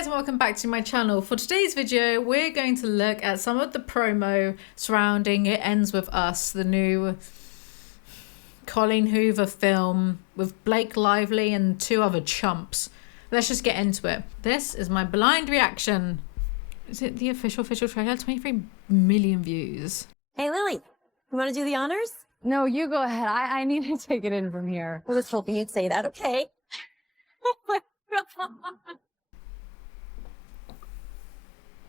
guys and welcome back to my channel. For today's video we're going to look at some of the promo surrounding It Ends With Us, the new Colleen Hoover film with Blake Lively and two other chumps. Let's just get into it. This is my blind reaction. Is it the official trailer? 23 million views. Hey Lily, you want to do the honors? No, you go ahead. I need to take it in from here. I was hoping you'd say that, okay? Oh my God.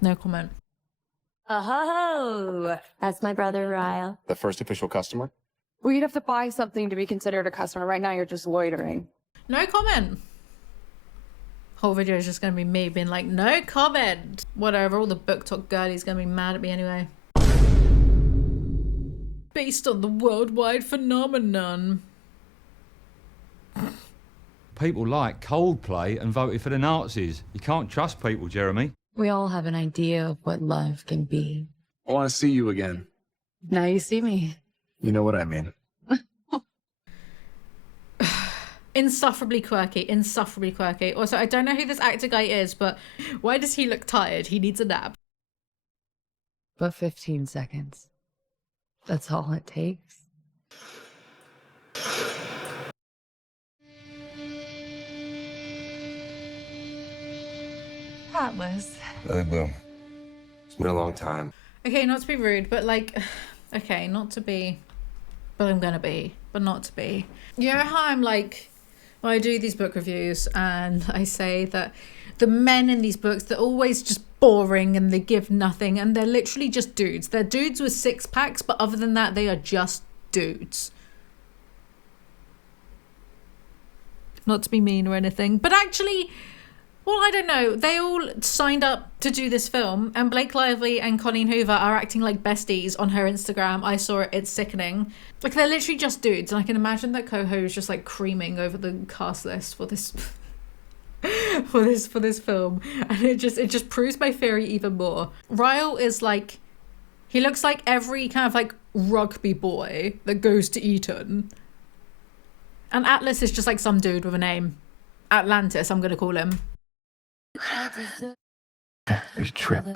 No comment. Oh, that's my brother Ryle. The first official customer? Well, you'd have to buy something to be considered a customer. Right now, you're just loitering. No comment. Whole video is just going to be me being like, no comment. Whatever, all the book talk girlies going to be mad at me anyway. Based on the worldwide phenomenon. People like Coldplay and voted for the Nazis. You can't trust people, Jeremy. We all have an idea of what love can be. I want to see you again. Now you see me. You know what I mean. Insufferably quirky, insufferably quirky. Also, I don't know who this actor guy is, but why does he look tired? He needs a nap. But 15 seconds. That's all it takes. Atlas. Lily Bloom. It's been a long time. Okay, not to be rude, but like, okay, not to be, but I'm gonna be, but not to be. You know how I'm like, when I do these book reviews and I say that the men in these books, they're always just boring and they give nothing and they're literally just dudes. They're dudes with six packs, but other than that, they are just dudes. Not to be mean or anything, but actually, well, I don't know. They all signed up to do this film and Blake Lively and Colleen Hoover are acting like besties on her Instagram. I saw it. It's sickening. Like, they're literally just dudes. And I can imagine that Coho is just like creaming over the cast list for this for this film. And it just proves my theory even more. Ryle is like, he looks like every kind of like rugby boy that goes to Eton. And Atlas is just like some dude with a name. Atlantis, I'm going to call him. You trip.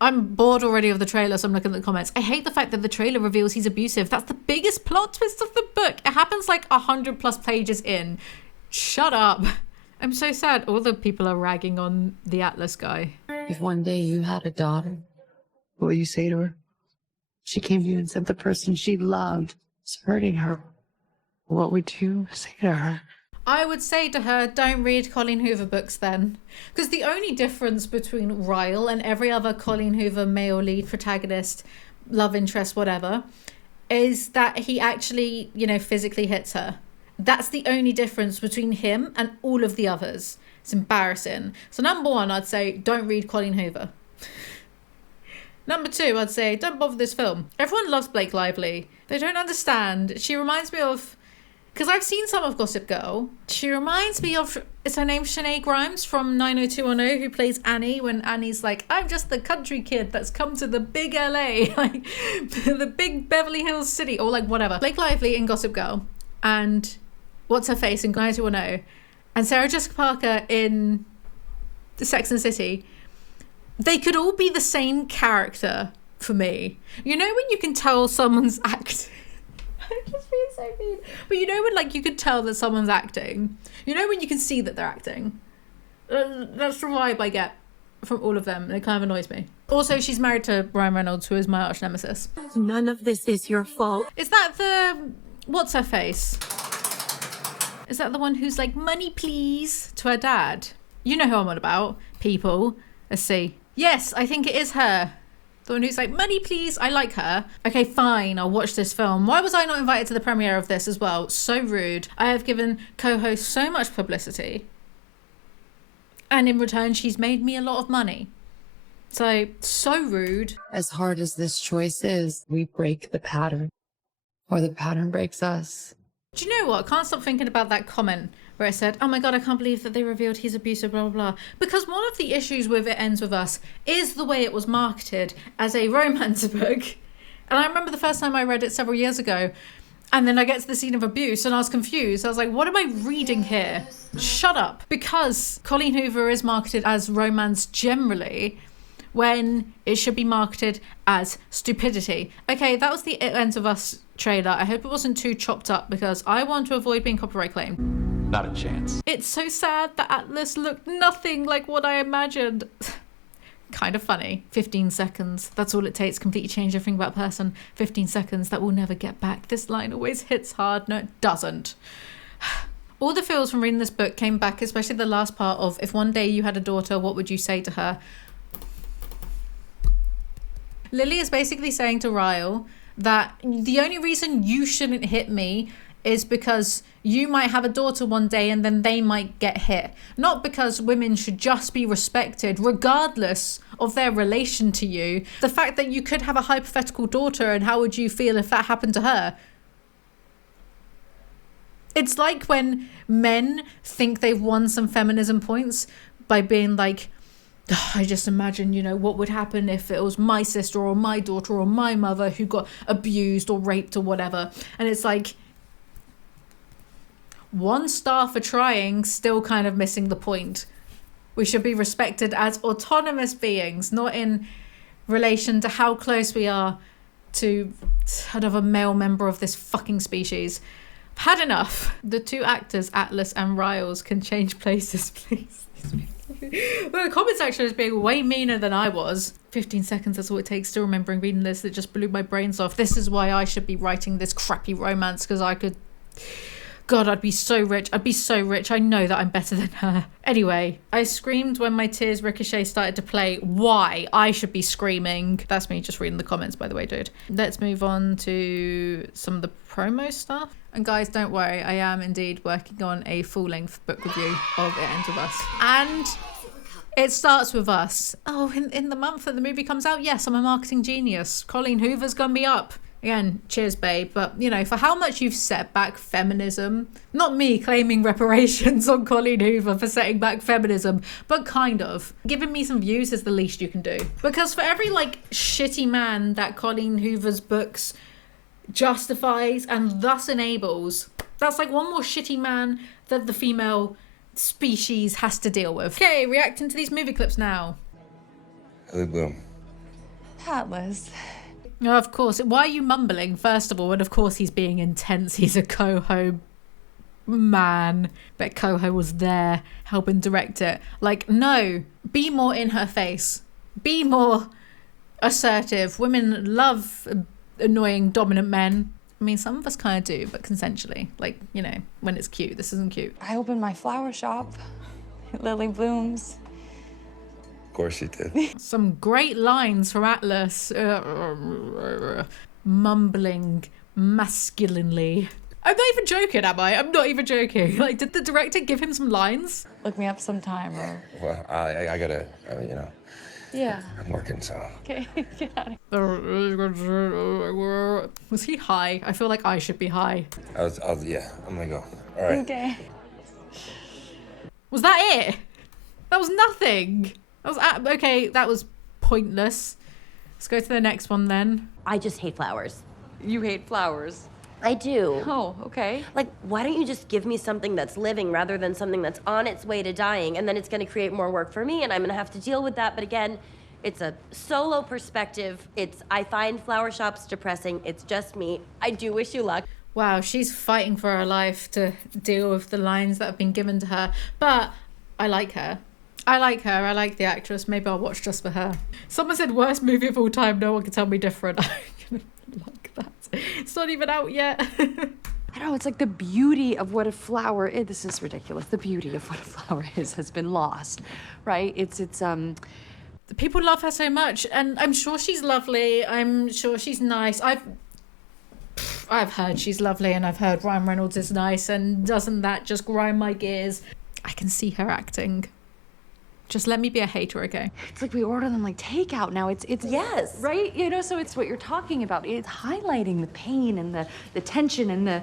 I'm bored already of the trailer, so I'm looking at the comments. I hate the fact that the trailer reveals he's abusive. That's the biggest plot twist of the book. It happens like 100+ pages in. Shut up. I'm so sad. All the people are ragging on the Atlas guy. If one day you had a daughter, what would you say to her? She came to you and said the person she loved was hurting her. What would you say to her? I would say to her, don't read Colleen Hoover books then. Because the only difference between Ryle and every other Colleen Hoover male lead protagonist, love interest, whatever, is that he actually, you know, physically hits her. That's the only difference between him and all of the others. It's embarrassing. So number one, I'd say, don't read Colleen Hoover. Number two, I'd say, don't bother this film. Everyone loves Blake Lively. They don't understand. She reminds me of... Because I've seen some of Gossip Girl. She reminds me of, is her name Shanae Grimes from 90210, who plays Annie when Annie's like, I'm just the country kid that's come to the big LA, like the big Beverly Hills city, or like whatever. Blake Lively in Gossip Girl, and what's her face in 90210, and Sarah Jessica Parker in Sex and the City. They could all be the same character for me. You know when you can tell someone's acting? I'm just being so mean. But you know when like you could tell that someone's acting? You know when you can see that they're acting? That's the vibe I get from all of them. It kind of annoys me. Also, she's married to Ryan Reynolds, who is my arch nemesis. None of this is your fault. Is that the... What's her face? Is that the one who's like, money please, to her dad? You know who I'm on about. People. Let's see. Yes, I think it is her. The one who's like, money please, I like her. Okay, fine, I'll watch this film. Why was I not invited to the premiere of this as well? So rude. I have given co-host so much publicity. And in return, she's made me a lot of money. So rude. As hard as this choice is, we break the pattern. Or the pattern breaks us. Do you know what? I can't stop thinking about that comment where it said, oh my God, I can't believe that they revealed he's abusive, blah, blah, blah. Because one of the issues with It Ends With Us is the way it was marketed as a romance book. And I remember the first time I read it several years ago, And then I get to the scene of abuse and I was confused. I was like, what am I reading here? Shut up. Because Colleen Hoover is marketed as romance generally when it should be marketed as stupidity. Okay, that was the End of Us trailer. I hope it wasn't too chopped up because I want to avoid being copyright claimed. Not a chance. It's so sad that Atlas looked nothing like what I imagined. Kind of funny. 15 seconds. That's all it takes. Completely change everything about a person. 15 seconds. That we'll never get back. This line always hits hard. No, it doesn't. All the feels from reading this book came back, especially the last part of, if one day you had a daughter, what would you say to her? Lily is basically saying to Ryle that the only reason you shouldn't hit me is because you might have a daughter one day and then they might get hit. Not because women should just be respected regardless of their relation to you. The fact that you could have a hypothetical daughter and how would you feel if that happened to her? It's like when men think they've won some feminism points by being like, oh, I just imagine, you know, what would happen if it was my sister or my daughter or my mother who got abused or raped or whatever. And it's like, 1 star for trying, still kind of missing the point. We should be respected as autonomous beings, not in relation to how close we are to another male member of this fucking species. I've had enough. The 2 actors, Atlas and Riles, can change places, please. Well, the comment section is being way meaner than I was. 15 seconds, that's all it takes to remembering reading this. It just blew my brains off. This is why I should be writing this crappy romance, because I could... God, I'd be so rich. I'd be so rich. I know that I'm better than her. Anyway, I screamed when my Tears Ricochet started to play. Why? I should be screaming. That's me just reading the comments, by the way, dude. Let's move on to some of the promo stuff. And guys, don't worry. I am indeed working on a full-length book review of It Ends With Us. And it starts with us. Oh, in the month that the movie comes out, yes, I'm a marketing genius. Colleen Hoover's gonna be up. Again, cheers, babe. But, you know, for how much you've set back feminism, not me claiming reparations on Colleen Hoover for setting back feminism, but kind of. Giving me some views is the least you can do. Because for every, like, shitty man that Colleen Hoover's books justifies and thus enables, that's like one more shitty man that the female species has to deal with. Okay, reacting to these movie clips now. Ellie Bloom. Atlas. No, of course. Why are you mumbling, first of all? And of course he's being intense. He's a Coho man. But Coho was there helping direct it. Like, no. Be more in her face. Be more assertive. Women love annoying, dominant men. I mean, some of us kind of do, but consensually. Like, you know, when it's cute. This isn't cute. I opened my flower shop. Lily blooms. Of course you did. Some great lines from Atlas. Mumbling masculinely. I'm not even joking, am I? I'm not even joking. Like, did the director give him some lines? Look me up sometime. Or... Well, I gotta, you know. Yeah. I'm working, so. Okay, get out of here. Was he high? I feel like I should be high. Yeah, I'm gonna go. All right. Okay. Was that it? That was nothing. That was okay, that was pointless. Let's go to the next one then. I just hate flowers. You hate flowers. I do. Oh, okay. Like, why don't you just give me something that's living rather than something that's on its way to dying, and then it's going to create more work for me, and I'm going to have to deal with that. But again, it's a solo perspective. I find flower shops depressing. It's just me. I do wish you luck. Wow, she's fighting for her life to deal with the lines that have been given to her. But I like her. I like her. I like the actress. Maybe I'll watch just for her. Someone said worst movie of all time. No one can tell me different. Like that. It's not even out yet. I know, it's like the beauty of what a flower is. This is ridiculous. The beauty of what a flower is has been lost, right? It's People love her so much, and I'm sure she's lovely. I'm sure she's nice. I've heard she's lovely, and I've heard Ryan Reynolds is nice, and doesn't that just grind my gears? I can see her acting. Just let me be a hater, okay? It's like we order them like takeout now. It's Yes. right? You know, so it's what you're talking about. It's highlighting the pain and the tension and the,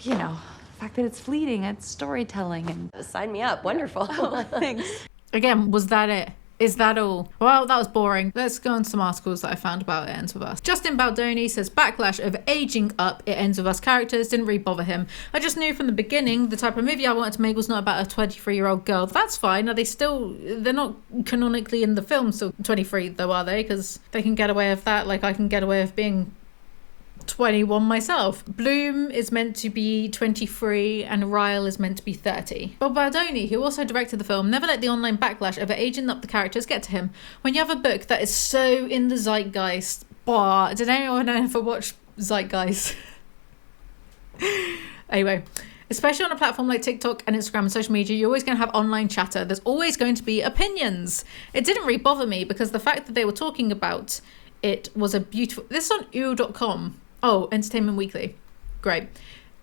you know, the fact that it's fleeting. It's storytelling and... Sign me up. Wonderful. Thanks. Again, was that it? Is that all? Well, that was boring. Let's go on some articles that I found about It Ends With Us. Justin Baldoni says backlash over aging up It Ends With Us characters didn't really bother him. I just knew from the beginning the type of movie I wanted to make was not about a 23-year-old girl. That's fine. Are they still... They're not canonically in the film still 23 though, are they? Because they can get away with that like I can get away with being 21 myself. Bloom is meant to be 23 and Ryle is meant to be 30. But Baldoni, who also directed the film, never let the online backlash over aging up the characters get to him. When you have a book that is so in the zeitgeist, did anyone ever watch Zeitgeist? Anyway, especially on a platform like TikTok and Instagram and social media, you're always going to have online chatter. There's always going to be opinions. It didn't really bother me because the fact that they were talking about it was a beautiful... This is on ew.com. Oh, Entertainment Weekly. Great.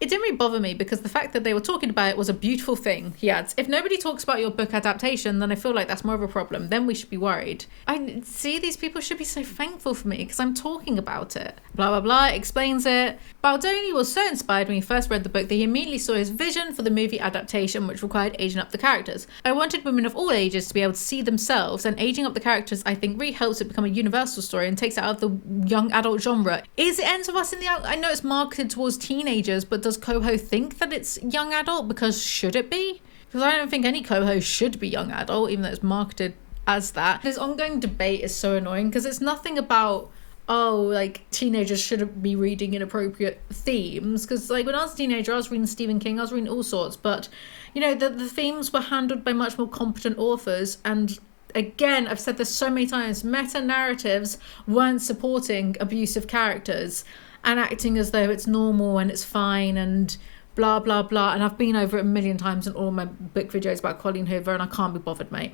It didn't really bother me because the fact that they were talking about it was a beautiful thing. He adds, if nobody talks about your book adaptation, then I feel like that's more of a problem. Then we should be worried. I see these people should be so thankful for me because I'm talking about it. Blah, blah, blah. Explains it. Baldoni was so inspired when he first read the book that he immediately saw his vision for the movie adaptation, which required aging up the characters. I wanted women of all ages to be able to see themselves, and aging up the characters, I think, really helps it become a universal story and takes it out of the young adult genre. Is It Ends With Us in the... I know it's marketed towards teenagers, but does Coho think that it's young adult? Because should it be? Because I don't think any Coho should be young adult, even though it's marketed as that. This ongoing debate is so annoying because it's nothing about... oh, like, teenagers shouldn't be reading inappropriate themes. Because, like, when I was a teenager, I was reading Stephen King, I was reading all sorts. But, you know, the themes were handled by much more competent authors. And, again, I've said this so many times, meta-narratives weren't supporting abusive characters and acting as though it's normal and it's fine and blah, blah, blah. And I've been over it a million times in all my book videos about Colleen Hoover, and I can't be bothered, mate.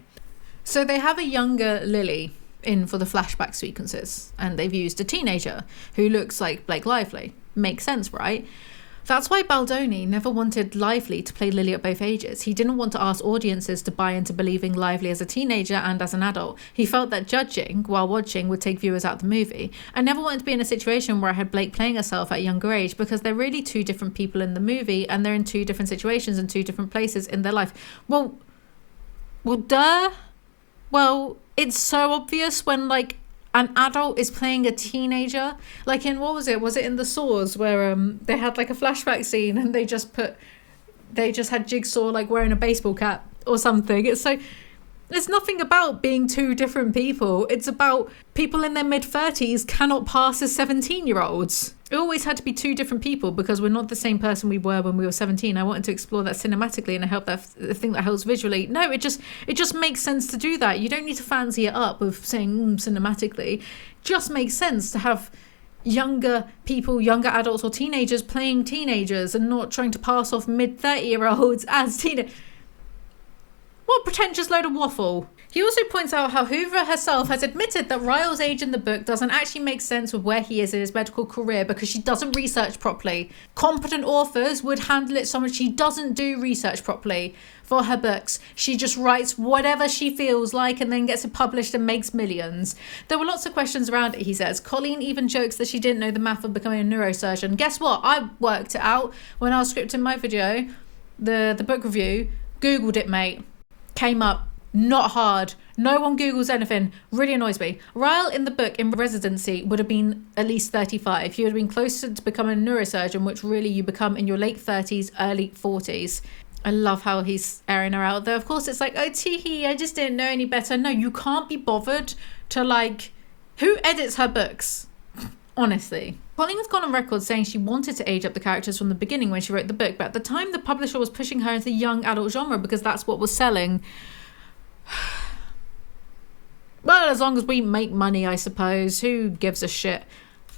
So they have a younger Lily in for the flashback sequences, and they've used a teenager who looks like Blake Lively. Makes sense, right? That's why Baldoni never wanted Lively to play Lily at both ages. He didn't want to ask audiences to buy into believing Lively as a teenager and as an adult. He felt that judging while watching would take viewers out of the movie. I never wanted to be in a situation where I had Blake playing herself at a younger age, because they're really two different people in the movie and they're in two different situations and two different places in their life. Well, duh. Well, it's so obvious when, like, an adult is playing a teenager. Like in, what was it? Was it in The Saws where they had, like, a flashback scene and they just had Jigsaw, like, wearing a baseball cap or something. It's nothing about being two different people. It's about people in their mid-30s cannot pass as 17-year-olds. It always had to be two different people because we're not the same person we were when we were 17. I wanted to explore that cinematically, and I hope that the thing that helps visually. No, it just makes sense to do that. You don't need to fancy it up with saying cinematically. It just makes sense to have younger people, younger adults or teenagers playing teenagers and not trying to pass off mid-30-year-olds as teenagers. What a pretentious load of waffle. He also points out how Hoover herself has admitted that Ryle's age in the book doesn't actually make sense with where he is in his medical career because she doesn't research properly. Competent authors would handle it so much. She doesn't do research properly for her books. She just writes whatever she feels like and then gets it published and makes millions. There were lots of questions around it, he says. Colleen even jokes that she didn't know the math of becoming a neurosurgeon. Guess what? I worked it out when I was scripting my video, the book review. Googled it, mate. Came up. Not hard. No one Googles anything. Really annoys me. Ryle in the book in residency would have been at least 35. He would have been closer to becoming a neurosurgeon, which really you become in your late 30s, early 40s. I love how he's airing her out there. Of course, it's like, oh, teehee, I just didn't know any better. No, you can't be bothered to, like... Who edits her books? Honestly. Colleen has gone on record saying she wanted to age up the characters from the beginning when she wrote the book, but at the time the publisher was pushing her into the young adult genre because that's what was selling. Well, as long as we make money, I suppose. Who gives a shit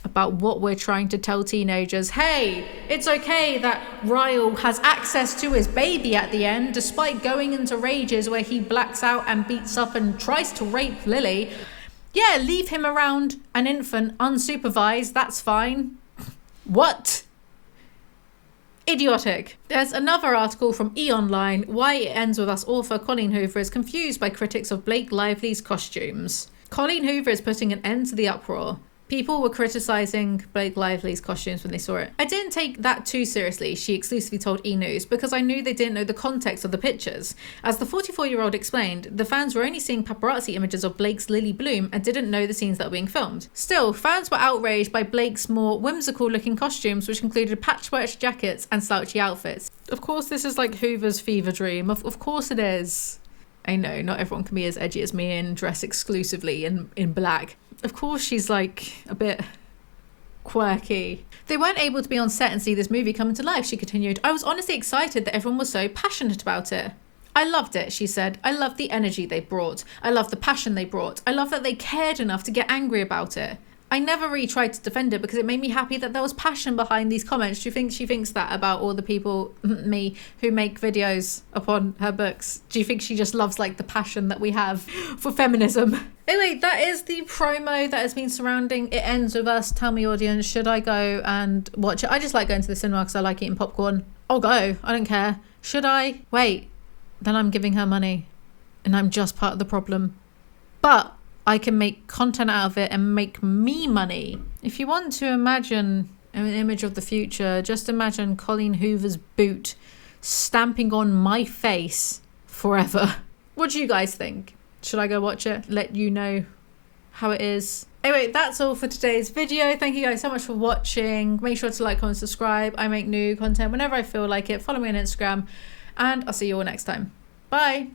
about what we're trying to tell teenagers? Hey, it's okay that Ryle has access to his baby at the end, despite going into rages where he blacks out and beats up and tries to rape Lily. Yeah, leave him around an infant unsupervised, that's fine. What? Idiotic. There's another article from E! Online, Why It Ends With Us author Colleen Hoover is confused by critics of Blake Lively's costumes. Colleen Hoover is putting an end to the uproar. People were criticizing Blake Lively's costumes when they saw it. I didn't take that too seriously, she exclusively told E! News, because I knew they didn't know the context of the pictures. As the 44-year-old explained, the fans were only seeing paparazzi images of Blake's Lily Bloom and didn't know the scenes that were being filmed. Still, fans were outraged by Blake's more whimsical-looking costumes, which included patchwork jackets and slouchy outfits. Of course, this is like Hoover's fever dream. Of course it is. I know, not everyone can be as edgy as me and dress exclusively in black. Of course she's like a bit quirky. They weren't able to be on set and see this movie come to life, she continued. I was honestly excited that everyone was so passionate about it. I loved it, she said. I loved the energy they brought. I loved the passion they brought. I loved that they cared enough to get angry about it. I never really tried to defend it because it made me happy that there was passion behind these comments. Do you think she thinks that about all the people, me, who make videos upon her books? Do you think she just loves like the passion that we have for feminism? Anyway, that is the promo that has been surrounding. It ends with us. Tell me, audience, should I go and watch it? I just like going to the cinema because I like eating popcorn. I'll go. I don't care. Should I? Wait. Then I'm giving her money and I'm just part of the problem. But I can make content out of it and make me money. If you want to imagine an image of the future, just imagine Colleen Hoover's boot stamping on my face forever. What do you guys think? Should I go watch it? Let you know how it is. Anyway, that's all for today's video. Thank you guys so much for watching. Make sure to like, comment, subscribe. I make new content whenever I feel like it. Follow me on Instagram and I'll see you all next time. Bye.